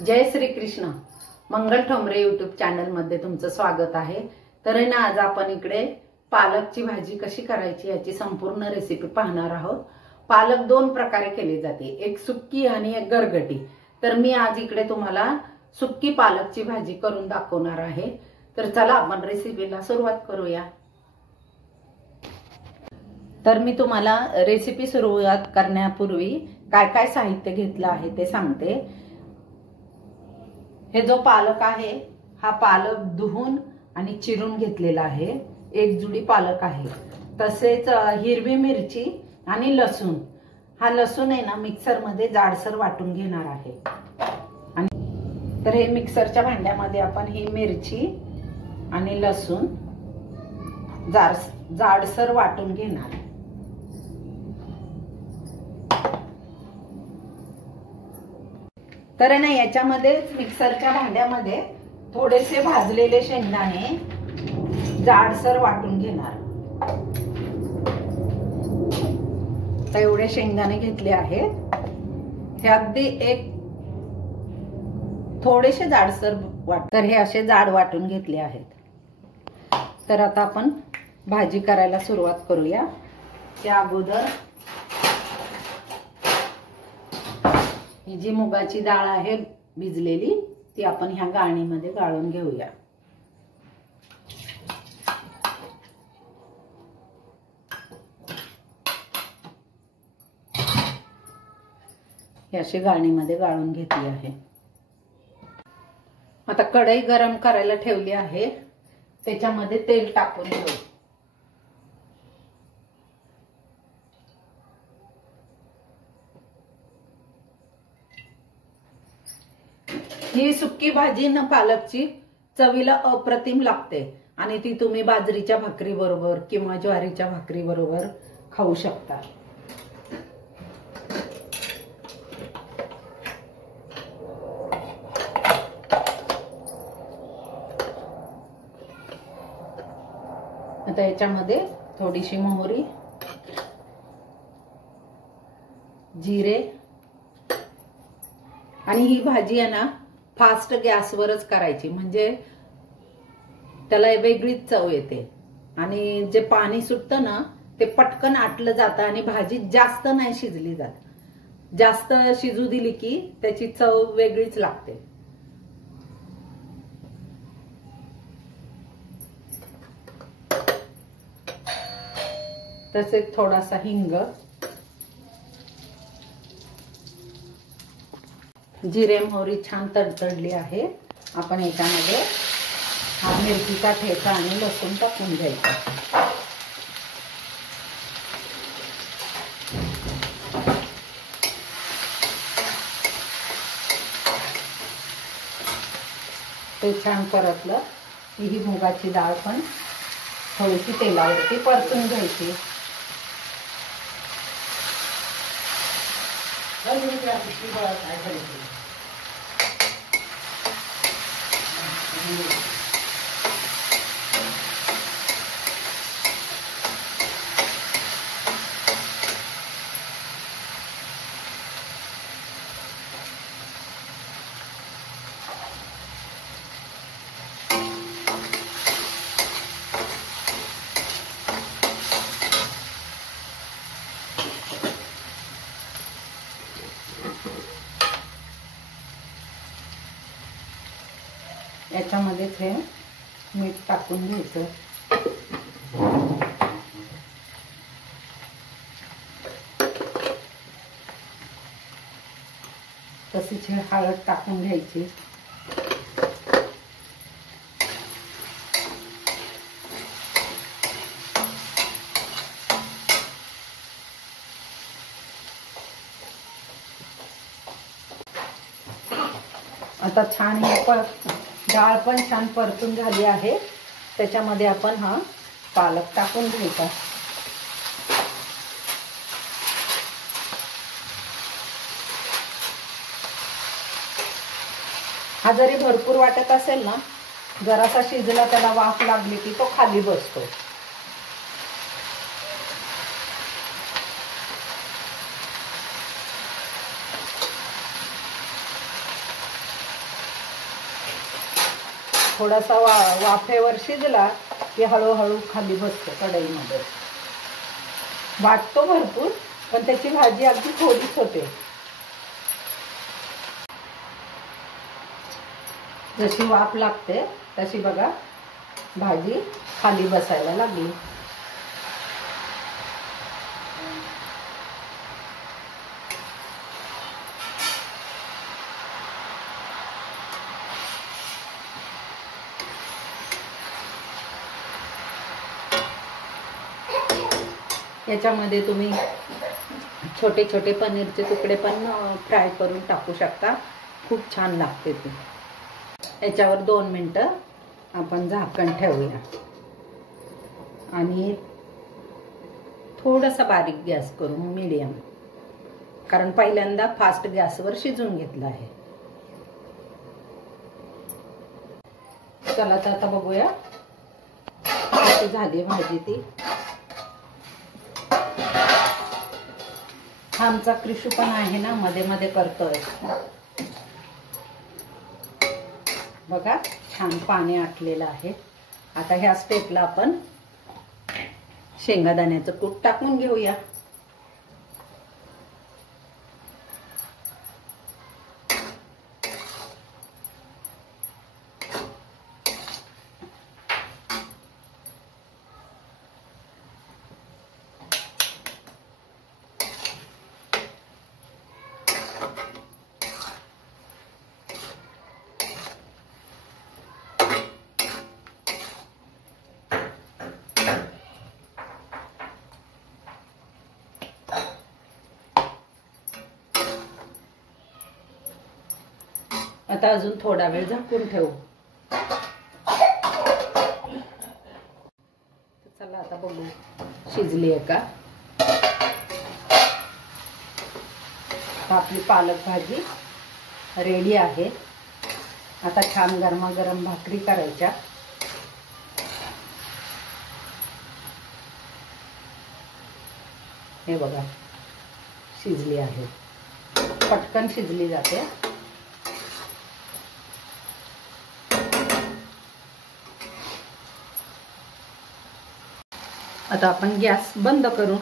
जय श्री कृष्ण। मंगल Thombare YouTube channel मध्ये तुमचं स्वागत आहे। तर ना आज आपण इकडे पालकची भाजी कशी करायची याची संपूर्ण रेसिपी पाहणार आहोत। पालक दोन प्रकारे केली जाते, एक सुक्की आणि एक गरगटी। तर मी आज इकडे तुम्हाला सुक्की पालकची भाजी करून दाखवणार आहे। तर चला आपण रेसिपीला सुरुवात करूया। तर मी तुम्हाला रेसिपी सुरुवात करण्यापूर्वी काय काय साहित्य घेतलं आहे ते सांगते। हे जो पालक आहे हा पालक धुवून आणि चिरून घेतलेला आहे, एक जुडी पालक आहे। तसेच हिरवी मिरची आणि लसूण, हा लसूण आहे ना मिक्सर मध्ये जाडसर वाटून घेणार आहे। आणि तर हे मिक्सरच्या भांड्यामध्ये आपण ही मिरची आणि लसूण जाडसर वाटून घेणार। तर ना याच्यामध्ये मिक्सरच्या भांड्यामध्ये थोडेसे भाजलेले शेंगदाणे जाडसर वाटून घेणार। तर एवढे शेंगदाणे घेतले आहेत, हे अगदी एक थोडेसे जाडसर तर हे असे जाड वाटून घेतले आहेत। तर आता आपण भाजी करायला सुरुवात करूया। त्या अगोदर ही जी मुगाची डाळ आहे भिजलेली ती आपण ह्या गाळणीमध्ये गाळून घेऊया। ही अशी गाळणीमध्ये गाळून घेतली आहे। आता कढई गरम करायला ठेवली आहे, त्याच्यामध्ये तेल टाकून घेऊ। ही सुक्की भाजी ना पालकची चवीला अप्रतिम लागते आणि ती तुम्ही बाजरीच्या भाकरी बरोबर किंवा ज्वारीच्या भाकरी बरोबर खाऊ शकता। आता याच्यामध्ये थोडीशी मोहरी, जिरे, आणि ही भाजी आहे ना फास्ट गॅसवरच करायची, म्हणजे त्याला वेगळीच चव येते। आणि जे पाणी सुटतं ना ते पटकन आटलं जातं आणि भाजी जास्त नाही शिजली जात। जास्त शिजू दिली की त्याची चव वेगळीच लागते। तसेच थोडासा हिंग, जिरे मोहरी छान तडतडली आहे। आपण याच्यामध्ये हा मिरचीचा ठेचा आणि लसूण टाकून घ्यायचा। ते छान परतलं की ही मुगाची डाळ पण थोडीशी तेलावरती परतून घ्यायची। याच्यामध्येच हे मीठ टाकून घ्यायचं। तशीच हे हळद टाकून घ्यायची। आता छान हे डाळ पण छान परतून झाली आहे, त्याच्यामध्ये आपण हा पालक टाकून घ्यायचा। हा जरी भरपूर वाटत असेल ना, जरासा शिजला त्याला वाफ लागली की तो खाली बसतो। थोडासा वाफेवर शिजला की हळूहळू खाली बसतो कढईमध्ये. वाटतो भरपूर, पण त्याची भाजी अगदी थोडीच होते. जशी वाफ लागते तशी बघा भाजी खाली बसायला लागली. याच्यामध्ये तुम्ही छोटे छोटे पनीरचे तुकडे पण फ्राय करून टाकू शकता. खूप छान लागते ते. याच्यावर 2 मिनिटं आपण झाकण ठेवूया आणि थोडासा बारीक गॅस करू, मीडियम, कारण पहिल्यांदा फास्ट गॅसवर शिजून घेतलं आहे. चला तर आता बघूया कशी झाली भाजी ती. आमचा क्रिशू पण आहे ना, मध्ये मध्ये करतोय बघा. छान पाणी आटलेलं आहे. आता ह्या स्टेपला आपण शेंगादाण्याचं कूट टाकून घेऊया. आता अजून थोडा वेळ झाकून ठेवू. चला आता बघू शिजली आहे का. आपली पालक भाजी रेडी आहे. आता छान गरमागरम भाकरी करायच्या. हे बघा शिजली आहे, पटकन शिजली जाते. आता आपण गॅस बंद करू.